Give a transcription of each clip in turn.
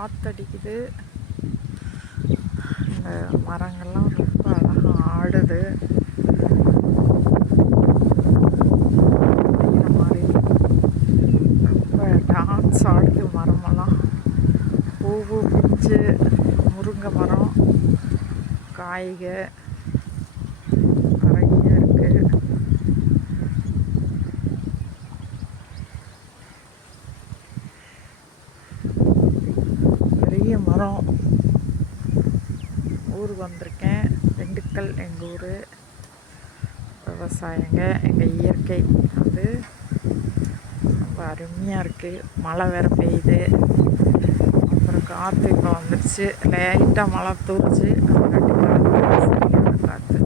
காற்றடிக்குது. இந்த மரங்கள்லாம் ரொம்ப அழகாக ஆடுது. மாதிரி ரொம்ப டான்ஸ் ஆடுது மரமெல்லாம். பூவு பிஞ்சு முருங்கை மரம், காய்க நிறைய இருக்குது. பெரிய மரம். ஊருக்கு வந்திருக்கேன். திண்டுக்கல் எங்கள் ஊர். விவசாயங்க, எங்கள் இயற்கை வந்து ரொம்ப அருமையாக இருக்குது. மழை வேறு பெய்யுது. அப்புறம் காற்று இப்போ வந்துடுச்சு. லைட்டாக மழை தூரிச்சு. சரியான காற்று.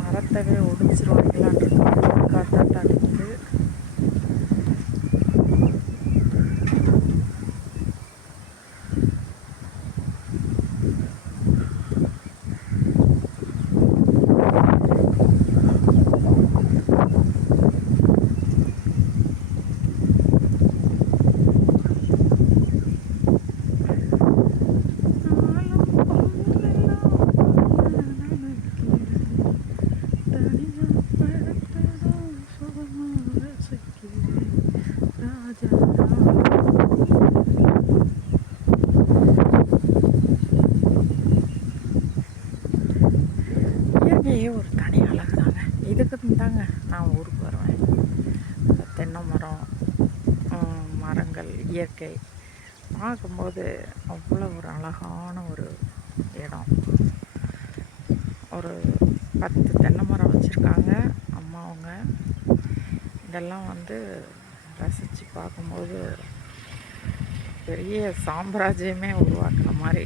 மரத்தவே ஒடிச்சிருவாங்களான் காற்றாட்டம் அடிக்குது. இயற்கையே ஒரு தனி அழகு தாங்க. இதுக்கு தாங்க நான் ஊருக்கு வருவேன். தென்னை மரம், மரங்கள், இயற்கை பார்க்கும்போது அவ்வளோ ஒரு அழகான ஒரு இடம். ஒரு 10 தென்னை மரம் வச்சுருக்காங்க அம்மா அவங்க. இதெல்லாம் வந்து ரசித்து பார்க்கும்போது பெரிய சாம்ராஜ்யமே உருவாக்குன மாதிரி